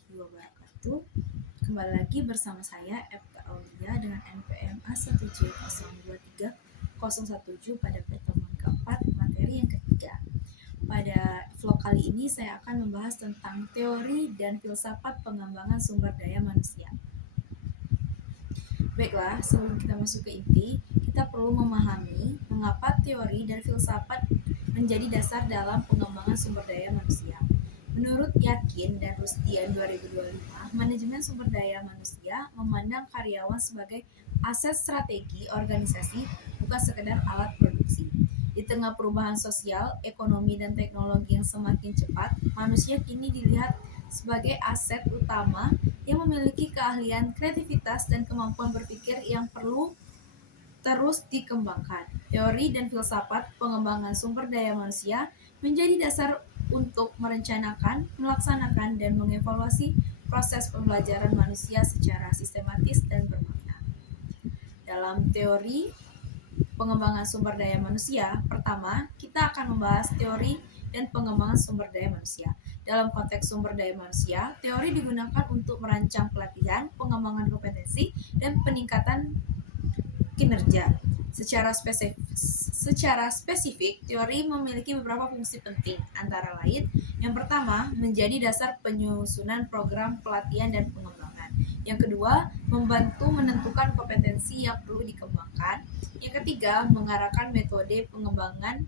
warahmatullahi wabarakatuh. Kembali lagi bersama saya Epta Aulia dengan NPM A1J02301 pada pertemuan keempat materi yang ketiga. Pada vlog kali ini saya akan membahas tentang teori dan filsafat pengembangan sumber daya manusia. Baiklah, sebelum kita masuk ke inti, kita perlu memahami mengapa teori dan filsafat menjadi dasar dalam pengembangan sumber daya manusia. Menurut Yakin dan Rusdian 2025, manajemen sumber daya manusia memandang karyawan sebagai aset strategi organisasi, bukan sekedar alat produksi. Di tengah perubahan sosial, ekonomi, dan teknologi yang semakin cepat, manusia kini dilihat sebagai aset utama yang memiliki keahlian, kreativitas, dan kemampuan berpikir yang perlu terus dikembangkan. Teori dan filsafat pengembangan sumber daya manusia menjadi dasar untuk merencanakan, melaksanakan, dan mengevaluasi proses pembelajaran manusia secara sistematis dan bermakna. Dalam teori pengembangan sumber daya manusia, pertama, kita akan membahas teori dan pengembangan sumber daya manusia. Dalam konteks sumber daya manusia, teori digunakan untuk merancang pelatihan, pengembangan kompetensi, dan peningkatan kinerja. Secara spesifik, teori memiliki beberapa fungsi penting, antara lain, yang pertama, menjadi dasar penyusunan program pelatihan dan pengembangan. Yang kedua, membantu menentukan kompetensi yang perlu dikembangkan. Yang ketiga, mengarahkan metode pengembangan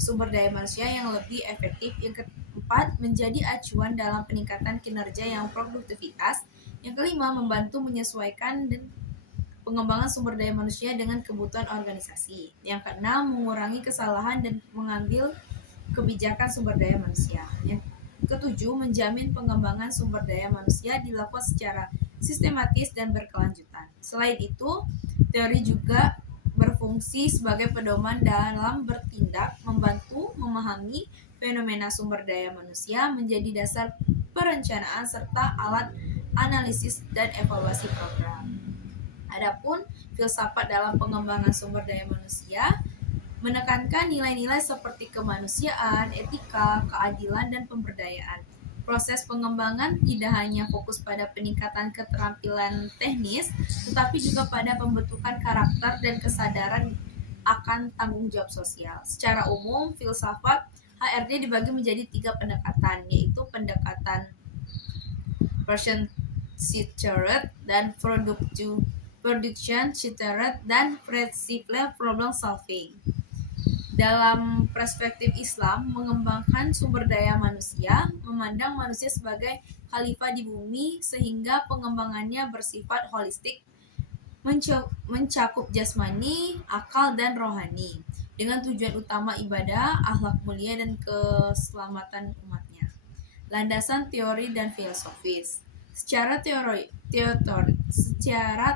sumber daya manusia yang lebih efektif. Yang keempat, menjadi acuan dalam peningkatan kinerja yang produktivitas. Yang kelima, membantu menyesuaikan dan pengembangan sumber daya manusia dengan kebutuhan organisasi. Yang keenam, mengurangi kesalahan dan mengambil kebijakan sumber daya manusia. Yang ketujuh, menjamin pengembangan sumber daya manusia dilakukan secara sistematis dan berkelanjutan. Selain itu, teori juga berfungsi sebagai pedoman dalam bertindak, membantu memahami fenomena sumber daya manusia, menjadi dasar perencanaan serta alat analisis dan evaluasi program. Adapun filsafat dalam pengembangan sumber daya manusia menekankan nilai-nilai seperti kemanusiaan, etika, keadilan, dan pemberdayaan. Proses pengembangan tidak hanya fokus pada peningkatan keterampilan teknis, tetapi juga pada pembentukan karakter dan kesadaran akan tanggung jawab sosial. Secara umum, filsafat HRD dibagi menjadi 3 pendekatan, yaitu pendekatan person-centered dan production-centered dan principle problem solving. Dalam perspektif Islam, mengembangkan sumber daya manusia memandang manusia sebagai khalifah di bumi sehingga pengembangannya bersifat holistik, mencakup jasmani, akal, dan rohani, dengan tujuan utama ibadah, akhlak mulia, dan keselamatan umatnya. Landasan teori dan filosofis. Secara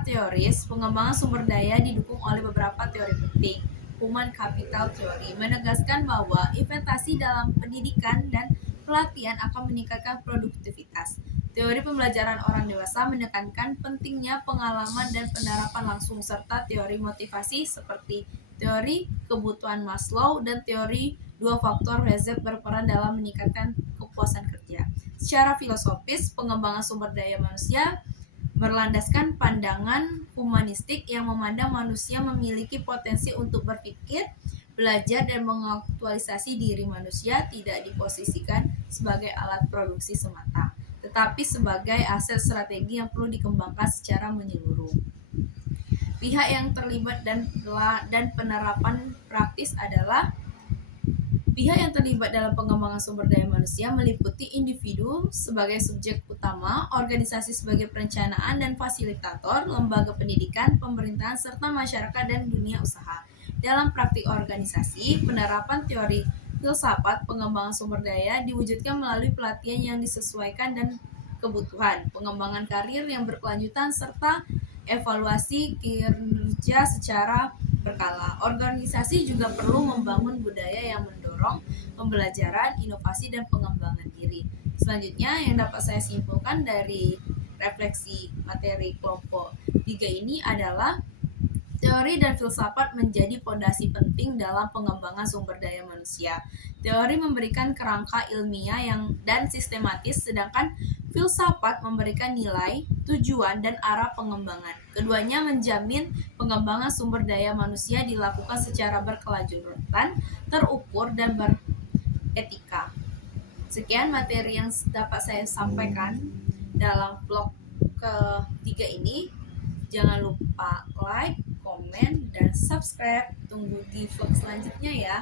teoris, pengembangan sumber daya didukung oleh beberapa teori penting. Human Capital Theory menegaskan bahwa investasi dalam pendidikan dan pelatihan akan meningkatkan produktivitas. Teori pembelajaran orang dewasa menekankan pentingnya pengalaman dan penerapan langsung, serta teori motivasi seperti teori kebutuhan Maslow dan teori 2 faktor Reshef berperan dalam meningkatkan kepuasan kerja. Secara filosofis, pengembangan sumber daya manusia berlandaskan pandangan humanistik yang memandang manusia memiliki potensi untuk berpikir, belajar, dan mengaktualisasi diri. Manusia tidak diposisikan sebagai alat produksi semata, tetapi sebagai aset strategi yang perlu dikembangkan secara menyeluruh. Pihak yang terlibat dan penerapan praktis adalah pihak yang terlibat dalam pengembangan sumber daya manusia meliputi individu sebagai subjek utama, organisasi sebagai perencanaan dan fasilitator, lembaga pendidikan, pemerintahan, serta masyarakat dan dunia usaha. Dalam praktik organisasi, penerapan teori filsafat pengembangan sumber daya diwujudkan melalui pelatihan yang disesuaikan dan kebutuhan, pengembangan karir yang berkelanjutan, serta evaluasi kinerja secara berkala. Organisasi juga perlu membangun budaya yang mendorong pembelajaran, inovasi, dan pengembangan diri. Selanjutnya, yang dapat saya simpulkan dari refleksi materi kelompok 3 ini adalah Teori dan filsafat menjadi fondasi penting dalam pengembangan sumber daya manusia. Teori memberikan kerangka ilmiah dan sistematis, sedangkan filsafat memberikan nilai, tujuan, dan arah pengembangan. Keduanya menjamin pengembangan sumber daya manusia dilakukan secara berkelanjutan, terukur, dan beretika. Sekian materi yang dapat saya sampaikan dalam vlog ketiga ini. Jangan lupa like, komen, dan subscribe. Tunggu di vlog selanjutnya ya.